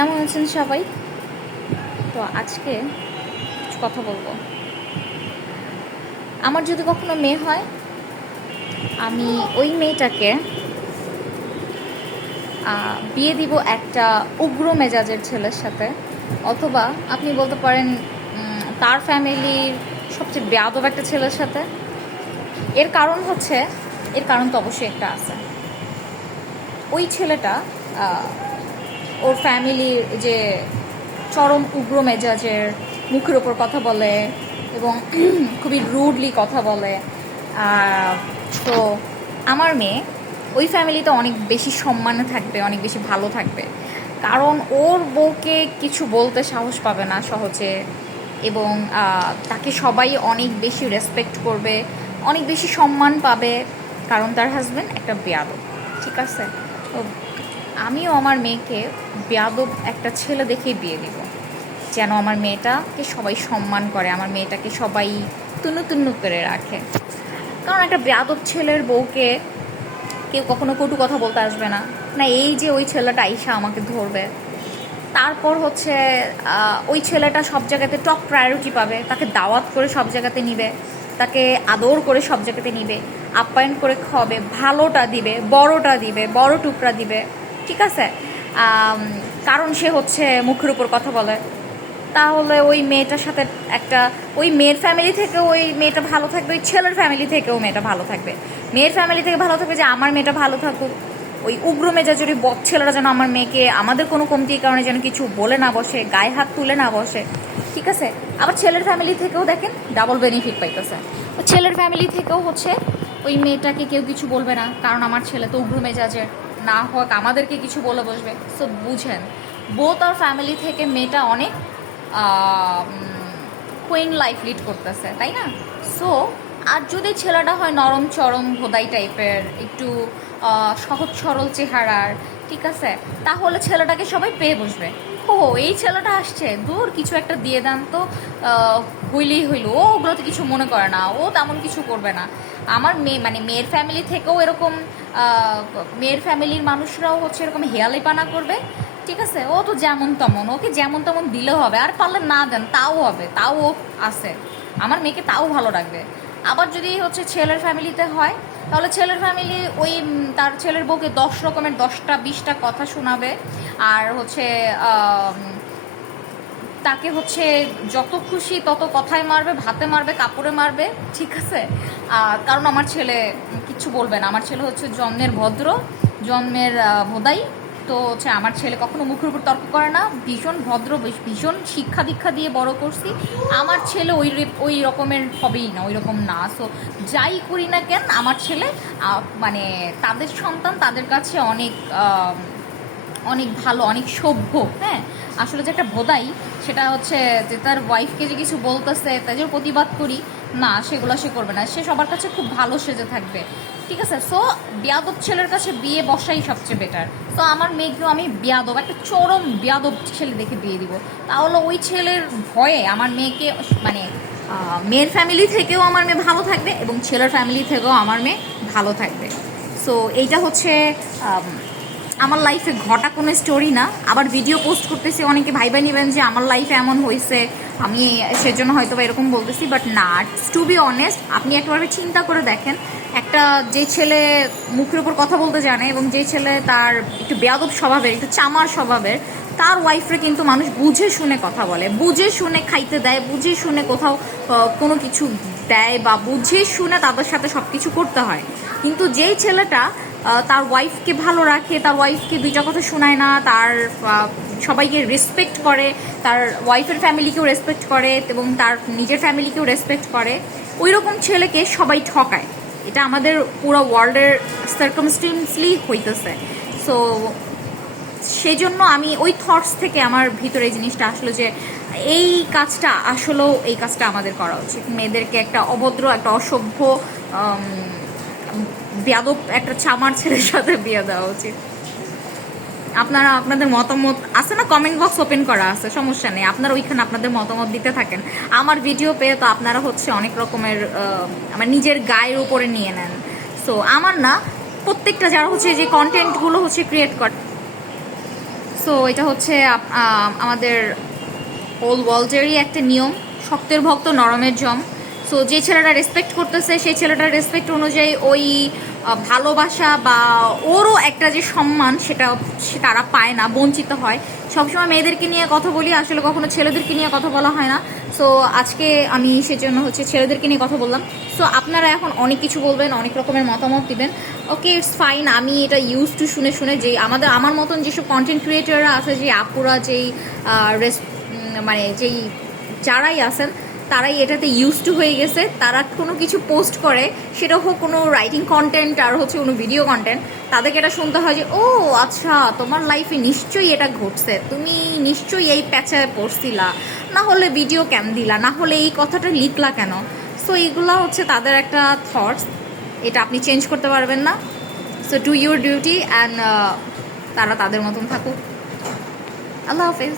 কেমন আছেন সবাই? তো আজকে কথা বলব। আমার যদি কখনো মেয়ে হয়, আমি ওই মেয়েটাকে বিয়ে দিব একটা উগ্র মেজাজের ছেলের সাথে। অথবা আপনি বলতে পারেন তার ফ্যামিলির সবচেয়ে বেয়াদব একটা ছেলের সাথে। এর কারণ হচ্ছে, এর কারণ তো অবশ্যই একটা আছে। ওই ছেলেটা ওর ফ্যামিলির যে চরম উগ্র মেজাজের মুখের ওপর কথা বলে এবং খুবই রুডলি কথা বলে। তো আমার মেয়ে, ওই ফ্যামিলিতে অনেক বেশি সম্মানে থাকবে, অনেক বেশি ভালো থাকবে। কারণ ওর বউকে কিছু বলতে সাহস পাবে না সহজে এবং তাকে সবাই অনেক বেশি রেসপেক্ট করবে, অনেক বেশি সম্মান পাবে। কারণ তার হাজব্যান্ড একটা বেয়াদব, ঠিক আছে? তো আমিও আমার মেয়েকে বেয়াদব একটা ছেলে দেখেই বিয়ে দিব। যেন আমার মেয়েটাকে সবাই সম্মান করে, আমার মেয়েটাকে সবাই তুনু তুনু করে রাখে। কারণ একটা বেয়াদব ছেলের বউকে কেউ কখনো কটু কথা বলতে আসবে না। না, এই যে ওই ছেলেটা আইসা আমাকে ধরবে, তারপর হচ্ছে ওই ছেলেটা সব জায়গাতে টপ প্রায়োরিটি পাবে, তাকে দাওয়াত করে সব জায়গাতে নিবে, তাকে আদর করে সব জায়গাতে নিবে, আপ্যায়ন করে খাওয়াবে, ভালোটা দিবে, বড়টা দিবে, বড় টুকরা দিবে। ঠিক আছে? কারণ সে হচ্ছে মুখের উপর কথা বলে। তাহলে ওই মেয়েটার সাথে একটা, ওই মেয়ের ফ্যামিলি থেকেও ওই মেয়েটা ভালো থাকবে, ওই ছেলের ফ্যামিলি থেকেও মেয়েটা ভালো থাকবে। মেয়ের ফ্যামিলি থেকে ভালো থাকবে যে আমার মেয়েটা ভালো থাকুক। ওই উগ্র মেজাজের ওই বদ ছেলেরা যেন আমার মেয়েকে, আমাদের কোনো কমতির কারণে যেন কিছু বলে না বসে, গায়ে হাত তুলে না বসে। ঠিক আছে? আবার ছেলের ফ্যামিলি থেকেও দেখেন ডাবল বেনিফিট পাইতেছে। ছেলের ফ্যামিলি থেকেও হচ্ছে ওই মেয়েটাকে কেউ কিছু বলবে না, কারণ আমার ছেলে তো উগ্র মেজাজের। না হোক, আমাদেরকে কিছু বলে বসবে। সো বুঝেন বোথ আর ফ্যামিলি থেকে মেয়েটা অনেক কুইন লাইফ লিড করতেছে, তাই না? সো আর যদি ছেলেটা হয় নরম চরম ভোদাই টাইপের, একটু সহজ সরল চেহারার, ঠিক আছে? তাহলে ছেলেটাকে সবাই পেয়ে বসবে। ও এই ছেলেটা আসছে। দূর, কিছু একটা দিয়ে দেন তো হইলেই হইল। ও ওগুলোতে কিছু মনে করে না। ও তেমন কিছু করবে না। আমার মেয়ে মানে মেয়ের ফ্যামিলি থেকেও এরকম মেয়ের ফ্যামিলির মানুষরাও হচ্ছে এরকম হেয়ালিপানা করবে। ঠিক আছে? ও তো যেমন তেমন। ওকে যেমন তেমন দিলেও হবে। আর পারলে না দেন, তাও হবে। তাও ও আছে। আমার মেয়েকে তাও ভালো রাখবে আবার যদি হচ্ছে ছেলের ফ্যামিলিতে হয়, তাহলে ছেলের ফ্যামিলি ওই তার ছেলের বউকে দশ রকমের দশটা, বিশটা কথা শোনাবে। আর হচ্ছে তাকে হচ্ছে যত খুশি তত কথায় মারবে, ভাতে মারবে, কাপড়ে মারবে, ঠিক আছে? কারণ আমার ছেলে কিচ্ছু বলবে না। আমার ছেলে হচ্ছে জন্মের ভদ্র, জন্মের ভোদাই। তো হচ্ছে আমার ছেলে কখনো মুখের উপর তর্ক করে না। ভীষণ ভদ্র ভীষণ শিক্ষা দীক্ষা দিয়ে বড় করছি। আমার ছেলে ওই ওই রকমের হবেই না, ওই রকম না। সো যাই করি না কেন, আমার ছেলে মানে তাদের সন্তান তাদের কাছে অনেক অনেক ভালো, অনেক সভ্য হ্যাঁ? আসলে যে একটা ভোদাই, সেটা হচ্ছে যে তার ওয়াইফকে যে কিছু বলতেছে যে প্রতিবাদ করি। না, সেগুলো সে করবে না। সে সবার কাছে খুব ভালো সেজে থাকবে। ঠিক আছে? সো বিয়াদব ছেলের কাছে বিয়ে বসাই সবচেয়ে বেটার তো আমার মেয়েকেও আমি বিয়াদব, একটা চরম বিয়াদব ছেলে দেখে বিয়ে দিব। তাহলে ওই ছেলের ভয়ে আমার মেয়েকে মানে মেয়ের ফ্যামিলি থেকেও আমার মেয়ে ভালো থাকবে এবং ছেলের ফ্যামিলি থেকেও আমার মেয়ে ভালো থাকবে। সো এইটা হচ্ছে আমার লাইফে ঘটা কোনো স্টোরি না। আবার ভিডিও পোস্ট করতেছি, অনেকে ভাই ভাই নেবেন যে, আমার লাইফে এমন হয়েছে, আমি সেজন্য হয়তো বা এরকম বলতেছি। বাট না টু বি অনেস্ট আপনি একবারে চিন্তা করে দেখেন, একটা যে ছেলে মুখের উপর কথা বলতে জানে এবং যে ছেলে তার একটু বেয়াদব স্বভাবের, একটু চামার স্বভাবের, তার ওয়াইফরে কিন্তু মানুষ বুঝে শুনে কথা বলে, বুঝে শুনে খাইতে দেয়, বুঝে শুনে কোথাও কোনো কিছু দেয় বা বুঝে শুনে তাদের সাথে সব কিছু করতে হয়। কিন্তু যেই ছেলেটা তার ওয়াইফকে ভালো রাখে, তার ওয়াইফকে দুইটা কথা শোনায় না, তার সবাইকে রেসপেক্ট করে, তার ওয়াইফের ফ্যামিলিকেও রেসপেক্ট করে এবং তার নিজের ফ্যামিলিকেও রেসপেক্ট করে ওই রকম ছেলেকে সবাই ঠকায়। এটা আমাদের পুরো ওয়ার্ল্ডের সার্কামস্টেন্সলি হইতেছে। সো সেই জন্য আমি ওই থটস থেকে আমার ভিতরে এই জিনিসটা আসলো যে, এই কাজটা আসলেও এই কাজটা আমাদের করা উচিত। মেয়েদেরকে একটা অভদ্র, একটা অসভ্য বেয়াদব একটা চামার ছেলের সাথে বিয়ে দেওয়া উচিত। আপনারা, আপনাদের মতামত আছে না? কমেন্ট বক্স ওপেন করা আছে, সমস্যা নেই। আপনারা ওইখানে আপনাদের মতামত দিতে থাকেন। আমার ভিডিও পেয়ে তো আপনারা হচ্ছে অনেক রকমের আমার নিজের গায়ের উপরে নিয়ে নেন। সো আমার না, প্রত্যেকটা যারা হচ্ছে যে কন্টেন্টগুলো হচ্ছে ক্রিয়েট করে সো এটা হচ্ছে আমাদের ওল ওয়ার্ল্ডেরই একটা নিয়ম। শক্তের ভক্ত, নরমের জম। সো যে ছেলেটা রেসপেক্ট করতেছে, সেই ছেলেটার রেসপেক্ট অনুযায়ী ওই ভালোবাসা বা ওরও একটা যে সম্মান, সেটা সে তারা পায় না, বঞ্চিত হয়। সবসময় মেয়েদেরকে নিয়ে কথা বলি, আসলে কখনো ছেলেদেরকে নিয়ে কথা বলা হয় না। সো আজকে আমি সেজন্য হচ্ছে ছেলেদেরকে নিয়ে কথা বললাম। সো আপনারা এখন অনেক কিছু বলবেন, অনেক রকমের মতামত দিবেন। ওকে ইটস ফাইন আমি এটা ইউজ টু শুনে শুনে যেই আমাদের, আমার মতন যেসব কন্টেন্ট ক্রিয়েটাররা আছে, যে আপুরা, যেই রেস- মানে যেই যারাই আছেন তারাই এটাতে ইউজ টু হয়ে গেছে, তারা কোনো কিছু পোস্ট করে, সেটা হোক কোনো রাইটিং কন্টেন্ট আর হচ্ছে কোনো ভিডিও কন্টেন্ট তাদেরকে এটা শুনতে হয় যে, ও আচ্ছা তোমার লাইফে নিশ্চয়ই এটা ঘটছে, তুমি নিশ্চয়ই এই প্যাচায় পড়ছিলা, না হলে ভিডিও কেন দিলা, না হলে এই কথাটা লিখলা কেন? সো এইগুলা হচ্ছে তাদের একটা থটস এটা আপনি চেঞ্জ করতে পারবেন না। So do your duty and তারা তাদের মতন থাকুক। আল্লাহ হাফেজ।